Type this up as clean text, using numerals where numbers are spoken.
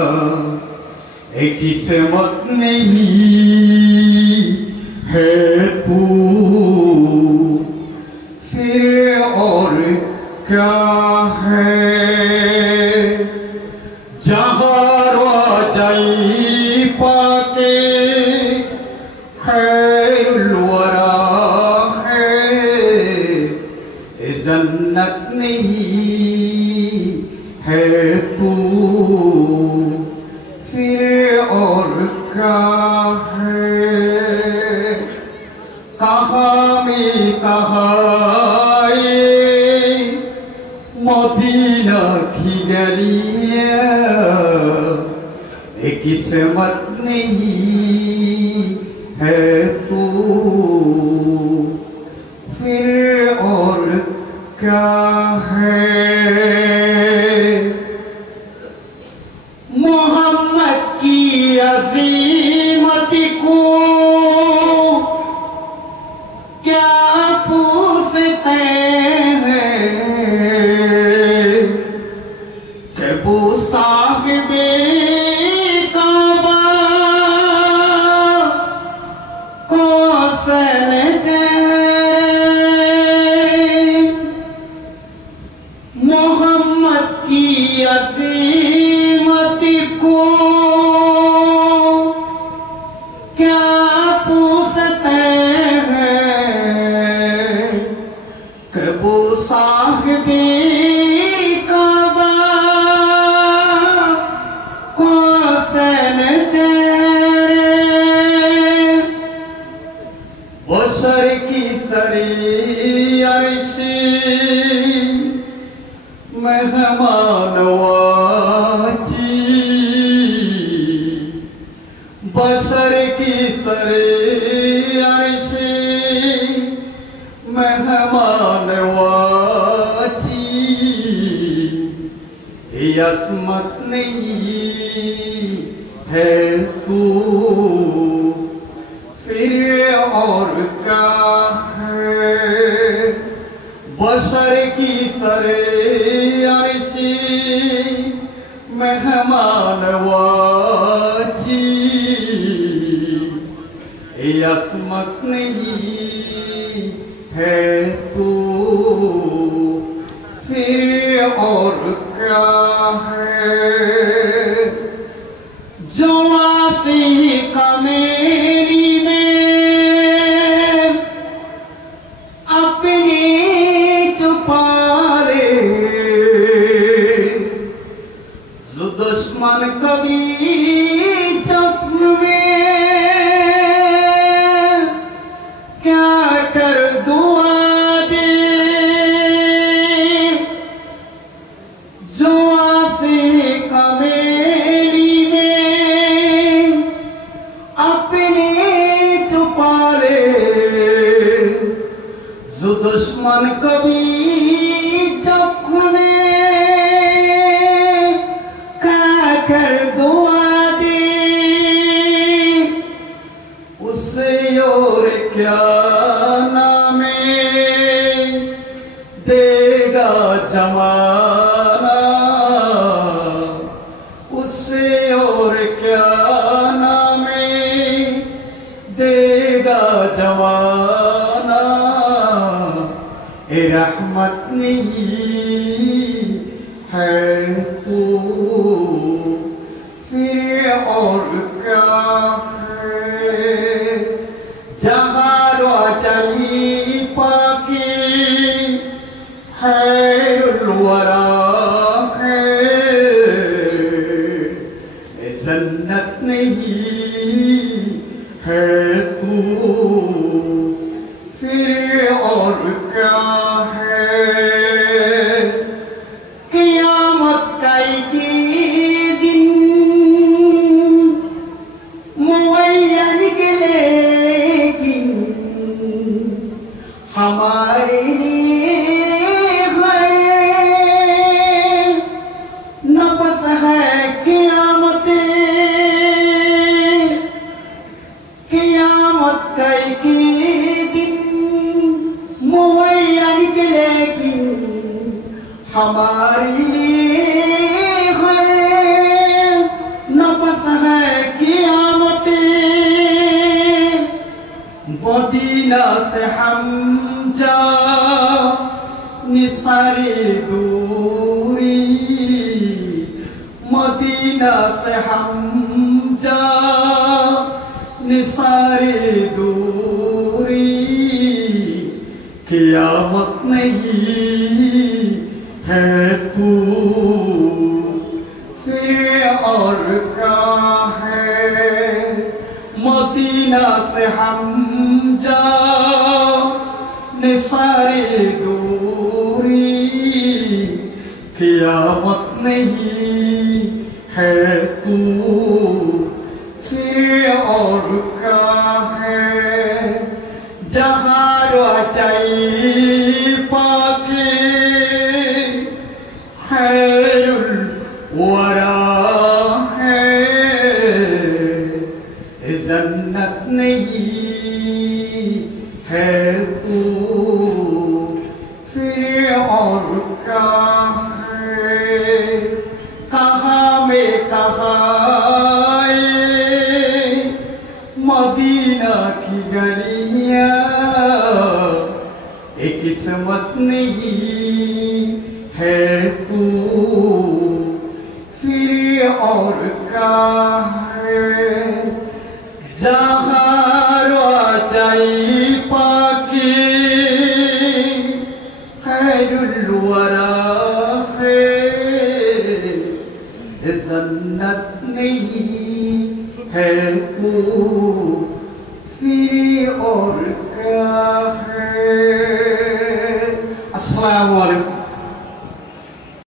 एक किस्मत नहीं है तू फिर और क्या है जहाँ जाई पाके खैरुल वरा है जन्नत नहीं है तू फिर और क्या है कहाँ में कहाँ ये मदीना की गलियाँ एक किस्मत नहीं है तू फिर और क्या है मोहम्मद की अज़ीमत को क्या पूछते हैं कि वो साहिबे काबा कौन मोहम्मद की अज़ीमत को क्या पूछते हैं कि वो साहिबे काबा कौन बशर की सरी अर्शी मेहमान वाजी बशर की सरे अर्शी मेहमान वाजी यसमत नहीं है तू फिर और क्या है बशर की सरे अर्शी मेहमान वाजी यसमत नहीं है तू फिर और क्या है जो आती कमेली में अपनी चुपारे जो दुश्मन कभी जख्म में क्या कर दुआ दे जो आसे कमेली में अपने छुपाले जो दुश्मन कभी जख्म में क्या कर दुआ दे उससे और क्या नामे देगा जमाना उससे और क्या नामे देगा जमाना ए रहमत नहीं है तू फिर और क्या है जहाँ जाई पाकी खैरुल वरा है जन्नत नहीं है तू फिर और क्या है क़यामत का एक दिन मुअय्यन निकलेगी हमारे लिए हर नफस है क़यामत का से हम जा निसारी दूरी मदीना से हम जा निसारी दूरी क़यामत नहीं है तू फिर और क्या है मदीना से हम जा निसारी दूरी क़यामत नहीं है तू फिर और क्या है जहाँ रचाई पाके खैरुल वरा है जन्नत नहीं है तू फिर और क्या है कहाँ में कहाँ मदीना की गलियाँ एक किस्मत नहीं है तू फिर और क्या है जहाँ रचाई पाकी खैरुल वरा है जन्नत नहीं है तू फिर और क्या है। अस्सलामु अलैकुम।